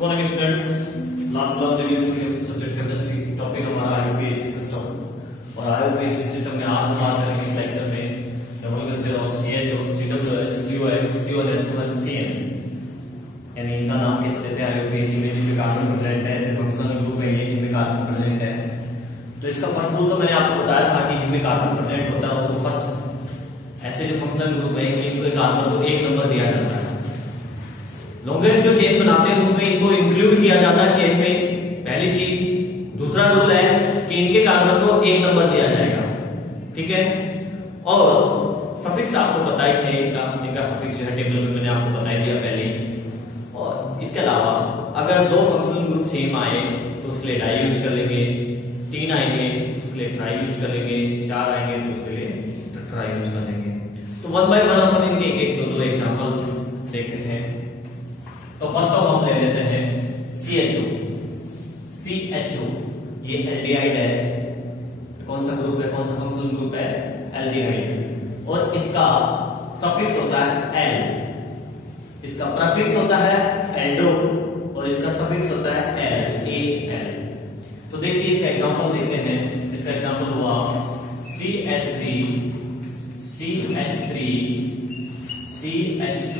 Morning students, last class में subject chemistry topic हमारा IUPAC system और आईयूपीएसी सिस्टम में आज हम बात करेंगे इस लेक्चर में nomenclature of CHO, CWH, COH, CONH, CN, यानी इनका नाम कैसे देते हैं आईयूपीएसी में, जिसमें कार्बन प्रेजेंट है, जैसे फंक्शनल ग्रुप है ये जिनमें कार्बन प्रेजेंट है। तो इसका फर्स्ट रूल तो मैंने आपको बताया था कि जिनमें कार्बन प्रेजेंट होता है उसको फर्स्ट ऐसे जो फंक्शनल ग्रुप है इनको कार्बन को एक नंबर दिया जाता है। लॉन्गेस्ट जो चेन बनाते हैं उसमें इनको इंक्लूड किया जाता है चेन में, पहली चीज। दूसरा रूल है कि इनके कार्बन को एक नंबर दिया जाएगा, ठीक है। और सफिक्स आपको पता ही है, इनका सफिक्स जो है टेबल में मैंने आपको बता दिया पहले ही। और इसके अलावा अगर दो फंक्शनल ग्रुप सेम आए तो उसके लिए डाई यूज कर लेंगे, 3 आएंगे तो उसके लिए ट्राई यूज कर लेंगे, 4 आएंगे तो उसके लिए ट्राई यूज कर लेंगे। तो वन बाय वन अपन इनके एक दो एग्जांपल्स देखते हैं। तो फर्स्ट ऑफ हम ले लेते हैं CHO। CHO ये एल्डिहाइड है। कौन सा ग्रुप है, कौन सा फंक्शनल ग्रुप है? एल्डिहाइड। और इसका सफिक्स होता है L, इसका प्रीफिक्स होता है एल्डो और इसका सफिक्स होता है AL। तो देखिए इसका एग्जांपल देखते हैं। इसका एग्जांपल हुआ CH3 CH3 CH2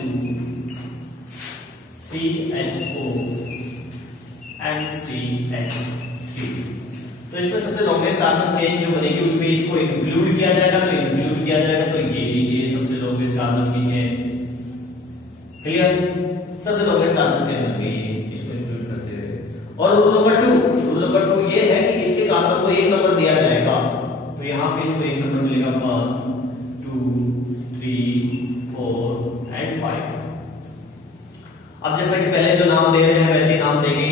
CHO and CH3। तो इसमें सबसे लॉन्गेस्ट कार्बन चेन जो बनेगी उसमें इसको इंक्लूड किया जाएगा, तो इंक्लूड किया जाएगा तो ये लीजिए सबसे लॉन्गेस्ट कार्बन की चेन। क्लियर? सबसे लॉन्गेस्ट कार्बन चेन बन गई इसको इंक्लूड करते हुए। और रूल नंबर 2 ये है कि इसके कार्बन को एक नंबर दिया जाएगा, तो यहां पे इसको एक नंबर मिलेगा 1 2 3 4 एंड 5। अब जैसा कि पहले जो नाम दे रहे हैं वैसे नाम देंगे।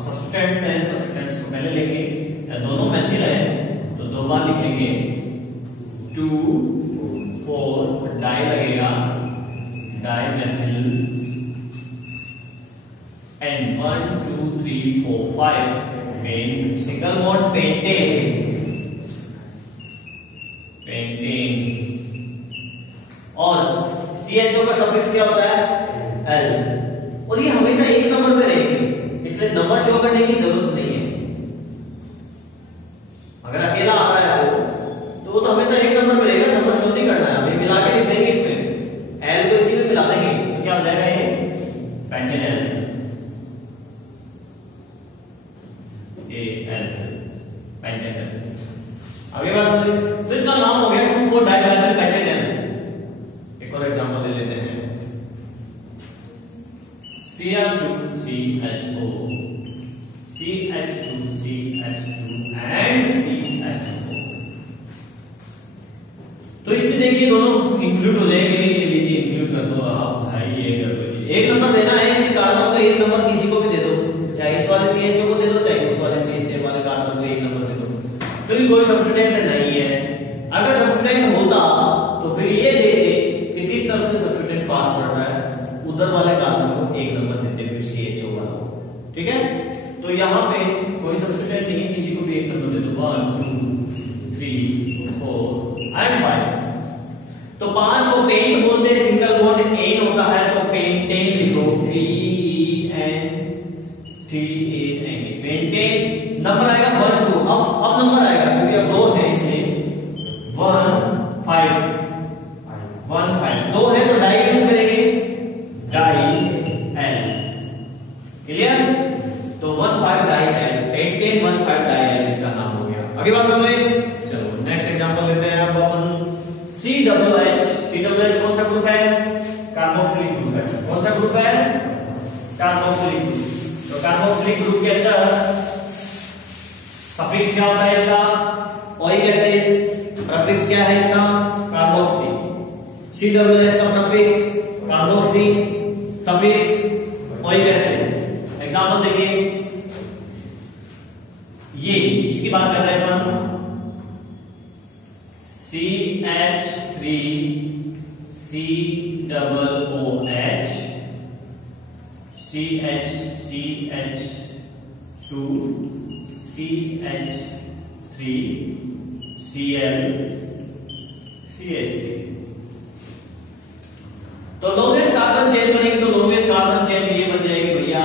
सब्सटेंस है, सब्सटेंस को पहले लेंगे, दोनों मेथिल है तो 2 बार लिखेंगे 2 4 डाई लगेगा, dimethyl and 1 2 3 4 5 pent, single bond pentane और CHO का सफिक्स क्या होता है? L। और ये हमेशा एक नंबर पे रहेगी, इसलिए नंबर शो करने की जरूरत नहीं है। अगर अकेला आ रहा है वो तो हमेशा एक नंबर पे रहेगा, नंबर शो नहीं करना है। अभी मिला के लिख देंगे इसमें, L को इसी में मिला देंगे तो क्या हो जाएगा? ये पेंटेनल AL पेंटेनल। आगे बात समझिए। तो इसका नाम हो गया 2,4 डाइमेथिल पेंटेनल। एक और एग्जांपल ले लेते हैं। CH2 CHO CH2 CH2 and CHO। तो इसमें देखिए दोनों इंक्लूड हो जाएंगे। ये लीजिए इंक्लूड कर दो आप भाई, ये कर दो। एक नंबर देना है इसके कार्बन को, एक नंबर किसी को भी दे दो, चाहे इस वाले CHO को दे दो चाहे उस वाले CH वाले कार्बन को एक नंबर दे दो, क्योंकि कोई सब्स्टिट्यूएंट नहीं है। अगर सब्स्टिट्यूएंट होता तो फिर ये देखे कि किस तरफ से सब्स्टिट्यूएंट पास कर रहा है, उधर वाले कार्बन को एक नंबर देते फिर CHO वाला, ठीक है। तो यहाँ पे कोई सब्स्टिट्यूएंट नहीं, किसी को भी एक नंबर दे दो 1 2 3 4 एंड 5। तो 5 को पेंट बोलते हैं, सिंगल बॉन्ड एन होता है तो पेंटेन लिखो, PENTAN पेंटेन। नंबर आएगा 1 2। अब नंबर आएगा क्योंकि अब 2 है इसलिए 1 5 1 5 2 है तो डाई यूज करेंगे, डाई L। क्लियर? तो 1 5 L pentane 1 5 L इसका नाम हो गया। आगे बात समझे? चलो नेक्स्ट एग्जांपल लेते हैं। अब अपन CWH कौन सा ग्रुप है? कार्बोक्सिलिक ग्रुप है। कौन सा ग्रुप है? Carboxylic group. तो कार्बोक्सिलिक ग्रुप के अंदर सफिक्स क्या होता है इसका? Oic acid. प्रीफिक्स क्या है इसका? कार्बोक्सी। CWH का prefix carboxy, suffix oic acid. Example देखिए, ये इसकी बात कर रहे हैं अपन CH3 COOH CH2 CH3 Cl CH3। तो लॉन्गेस्ट कार्बन चेन बनेगी, तो लॉन्गेस्ट कार्बन चेन ये बन जाएगी भैया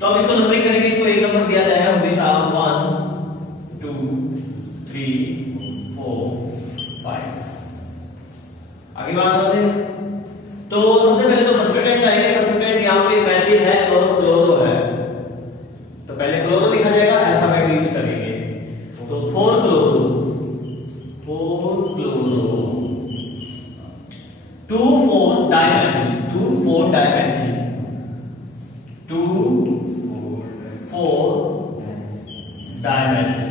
तो अब इसको नंबरिंग करेंगे, इसको एक नंबर दिया जाएगा हमेशा 1 2 3 4 5। आगे बात समझे। तो सबसे पहले तो सब्स्टिट्यूएंट आएंगे। सब्स्टिट्यूएंट यहाँ पे मेथिल है और क्लोरो है, तो पहले क्लोरो लिखा जाएगा, अल्फाबेट यूज करेंगे। तो 4 chloro 2 4 dimethyl 2 4 dimethyl 2 4 dimethyl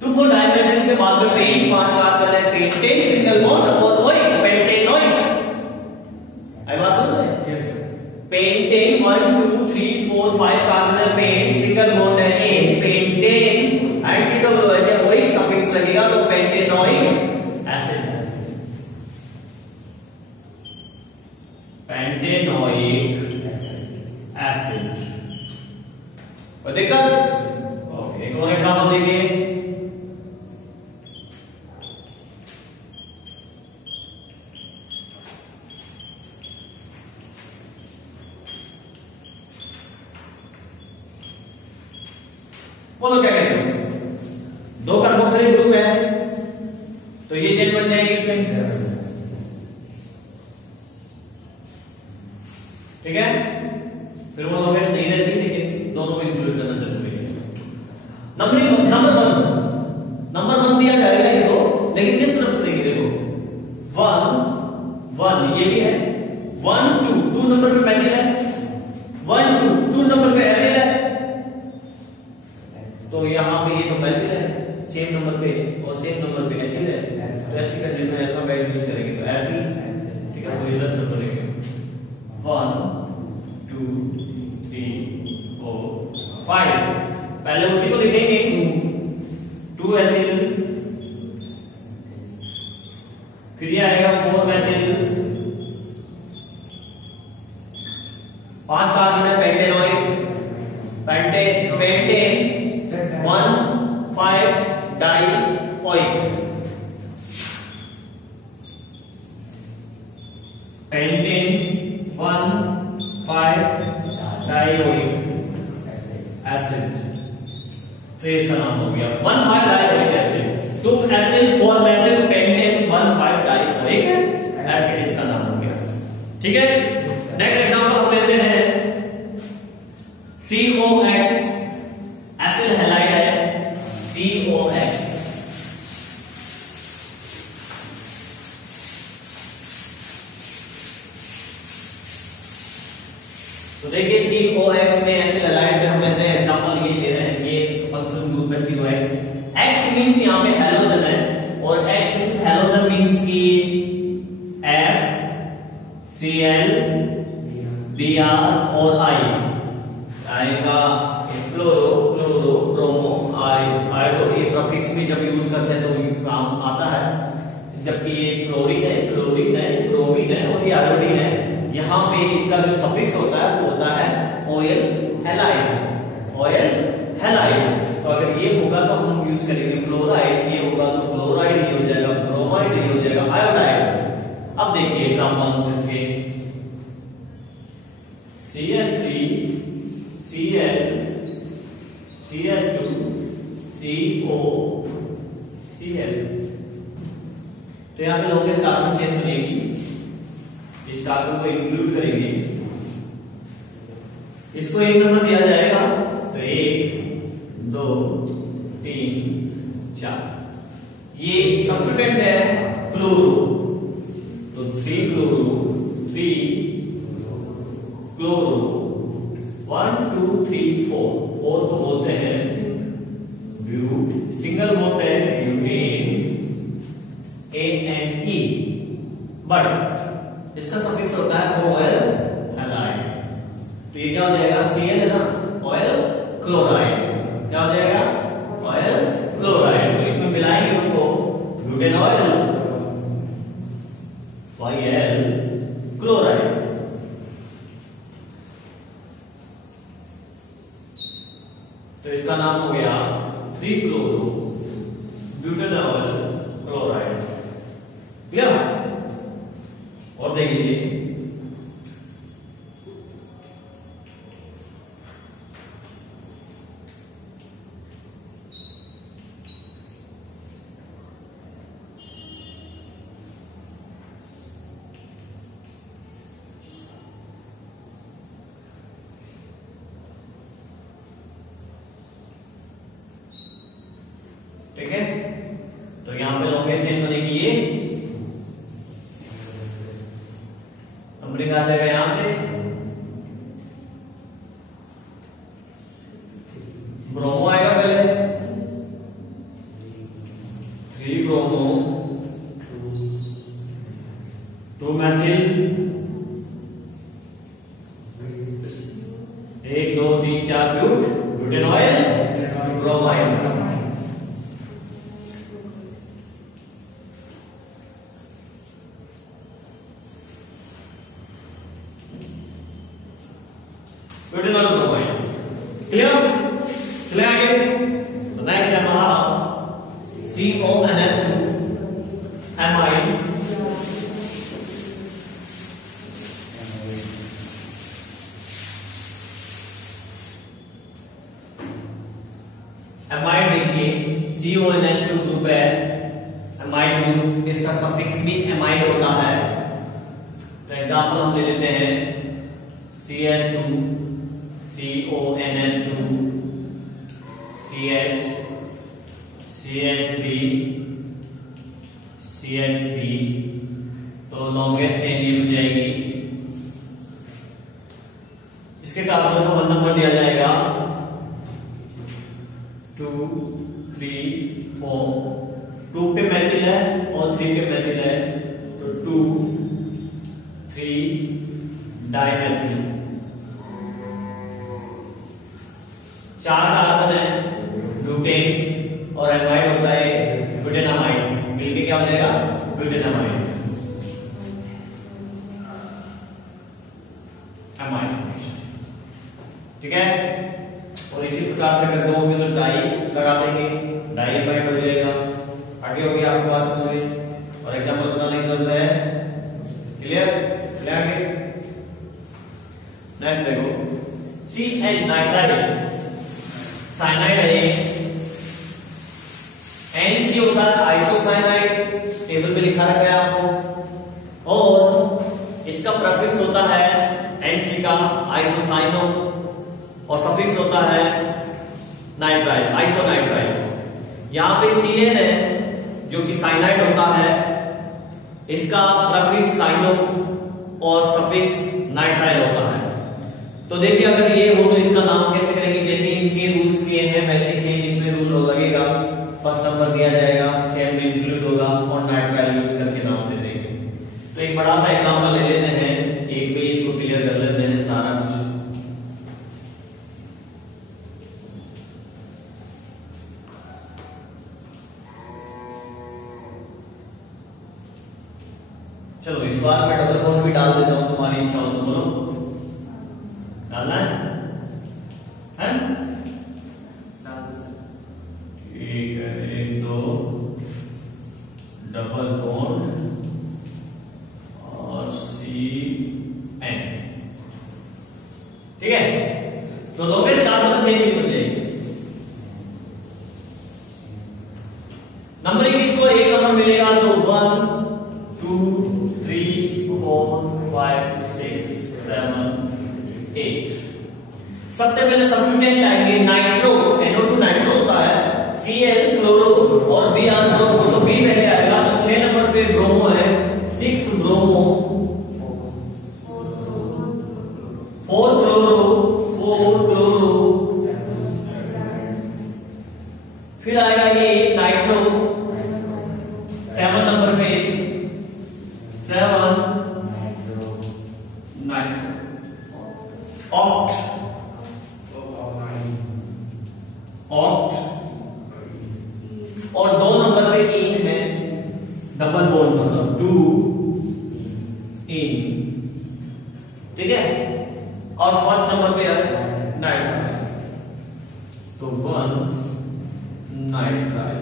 2 4 dimethyl के बाद में पेंट 5 कार्बन है, पेंटेन सिंगल बॉन्ड और ओइक पेंटेनोइक। आई बात समझ रहे? Yes sir. पेंटेन 1 2 3 4 5 कार्बन है, पेंट सिंगल बॉन्ड है ane, pentane ICOOH oic suffix लगेगा तो पेंटेनोइक एसिड है। Pentanoic acid. और दिक्कत? ओके, एक और एग्जांपल देखिए। बोलो क्या कहते हो? 2 कार्बोक्सिलिक ग्रुप है, तो ये चेन बन जाएगी इसमें, ठीक है। फिर वो लोकेशन नहीं रहती, लेकिन दोनों को इंक्लूड करना जरूरी है। नंबर 1 दिया जाएगा ये दो, लेकिन किस तरफ से देंगे? देखो 1 1 ये भी है, 1 2 नंबर पे मेथिल है, 1 2 नंबर पे एथिल है, तो यहाँ पे ये तो मेथिल है सेम नंबर पे और सेम नंबर पे एथिल है, तो ऐसी कंडीशन में अल्फाबेट यूज करेंगे तो एथिल, ठीक है। कोई दस नंबर देंगे 1 2 3 4 5। पहले उसी को लिखेंगे 2 एथिल, फिर ये आएगा 4 मेथिल, 5 कार्बन है pentanoic, pentane 1 5 dioic, pentane 1 5 dioic acid. तो इसका नाम हो गया 1 5 dioic acid. 2 ethyl 4 methyl pentane 1 5 dioic acid, इसका नाम हो गया, ठीक है। नेक्स्ट एग्जांपल हम लेते हैं COX एसिड हैलाइड है, COX। तो देखिए COX में एसिड हैलाइड में हम लेते हैं एग्जांपल ये ले रहे हैं, ये फंक्शनल ग्रुप है COX। X मींस यहां पे हैलोजन है, और X मींस हैलोजन मींस की F Cl Br और I आएगा फ्लोरो क्लोरो ब्रोमो आयोडो। ये प्रीफिक्स भी जब यूज करते हैं तो ये काम आता है, जबकि ये फ्लोरीन है, क्लोरीन है, ब्रोमीन है और ये आयोडीन है। यहाँ पे इसका जो सफिक्स होता है वो होता है ऑयल हैलाइड, ऑयल हैलाइड। तो अगर ये होगा तो हम यूज करेंगे फ्लोराइड, ये होगा तो क्लोराइड, ये हो जाएगा ब्रोमाइड, ये हो जाएगा आयोडाइड। अब देखिए एग्जांपल्स इसके CH3 Cl CH2 CO Cl। तो यहाँ पे लॉन्गेस्ट कार्बन चेन बनेगी, इस कार्बन को इंक्लूड करेंगे, इसको एक नंबर दिया जाएगा, तो 1 2 3 4। ये सब्स्टिट्यूएंट है क्लोरो, तो 3 क्लोरो 3 क्लोरो 1 2 3 4 4 को बोलते हैं ब्यूट, सिंगल बॉन्ड है ब्यूटेन ANE, बट इसका सफिक्स होता है ऑयल हैलाइड। तो ये क्या हो जाएगा? Cl है ना, ऑयल क्लोराइड, क्या हो जाएगा? Oil chloride. तो इसमें मिलाएंगे उसको ब्यूटेन ऑयल YL क्लोराइड। तो इसका नाम हो गया 3 क्लोरो ब्यूटेनॉल क्लोराइड। क्लियर? और देख लीजिए 1 2 3 4 ब्यूटेनॉइल ब्रोमाइड। ब्यूटेनॉइल ब्रोमाइड। क्लियर? चले आगे। तो नेक्स्ट है हमारा CONH2 एमाइड। एमाइड देखिए CONH2 ग्रुप है, एमाइड ग्रुप, इसका सफिक्स भी एमाइड होता है। तो एग्जांपल हम ले लेते हैं CH2 CONH2 CH CH3 CH3। तो लॉन्गेस्ट चेन ये बन जाएगी। इसके कार्बन को 1 नंबर दिया जाएगा 2 3 4। 2 पे मेथिल है और 3 पे मेथिल है, तो 2 3 डाइमेथिल। 4 कार्बन है ब्यूटेन और एमाइड होता है ब्यूटेनामाइड, मिलके क्या बनेगा ब्यूटेनामाइड एमाइड। ठीक है। और इसी प्रकार से अगर दो में तो डाई लगा देंगे, डाई एमाइड हो जाएगा। आगे हो गया आपके पास में और एग्जांपल बताने की जरूरत है। क्लियर? आगे नेक्स्ट देखो CN नाइट्राइल साइनाइड है। NC होता है आइसोसाइनाइड, टेबल पे लिखा रखा है आपको, और इसका प्रीफिक्स होता है NC का आइसोसाइनो और सफिक्स होता है नाइट्राइल आइसोनाइट्राइल। यहां पे CN है जो कि साइनाइड होता है, इसका प्रीफिक्स साइनो और सफिक्स नाइट्राइल होता है। तो देखिए अगर ये हो तो इसका नाम कैसे करेंगे, जैसे इनके रूल्स किए हैं वैसे सेम इसमें रूल लगेगा। फर्स्ट नंबर दिया जाएगा, चेन में इंक्लूड होगा और नाइट्राइल यूज करके नाम दे देंगे। तो एक बड़ा सा एग्जांपल ले लेते हैं, एक पे इसको क्लियर कर लेते हैं सारा कुछ। चलो इस बार मैं डबल बॉन्ड भी डाल देता हूं, तुम्हारी इच्छा हो तो बोलो। डालना है? ठीक है, 1 2 डबल बॉन्ड और CN। ठीक है। तो लोगेस्ट कार्बन चेन बन जाएगी। नंबरिंग इसको 1 नंबर मिलेगा तो 1 2 3 4 5 6 7 8। सबसे पहले सब्स्टिट्यूएंट आएंगे नाइट्रो, NO2 नाइट्रो होता है, Cl क्लोरो और Br ब्रोमो, तो B पहले आएगा। तो 6 नंबर पे ब्रोमो है, 6 ब्रोमो, 4 क्लोरो, 4 क्लोरो, फिर आएगा ये नाइट्रो 7 नंबर पे, 7 नाइट्रो। ऑक्ट ऑक्ट और 2 नंबर पे इन है, डबल बॉन्ड मतलब 2 इन। ठीक है। और फर्स्ट नंबर पे है नाइट्राइल, तो 1 नाइट्राइल।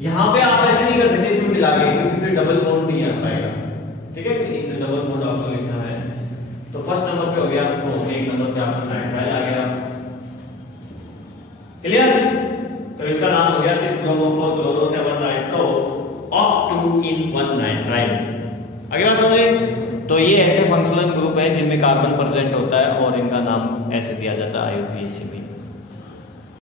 यहां पे आप ऐसे नहीं कर सकते इसमें मिला के, क्योंकि फिर डबल बॉन्ड नहीं आ पाएगा। ठीक है, इसमें डबल बॉन्ड आपको लिखना है। तो फर्स्ट नंबर पे हो गया, तो 1 नंबर पे आपका नाइट्राइल आ गया। क्लियर? तो इसका नाम हो गया 6 ब्रोमो 4 क्लोरो 7 नाइट्रो ऑक्ट 2 इन 1 नाइट्राइल। आगे बात समझिए। तो ये ऐसे फंक्शनल ग्रुप है जिनमें कार्बन प्रेजेंट होता है और इनका नाम ऐसे दिया जाता है IUPAC में।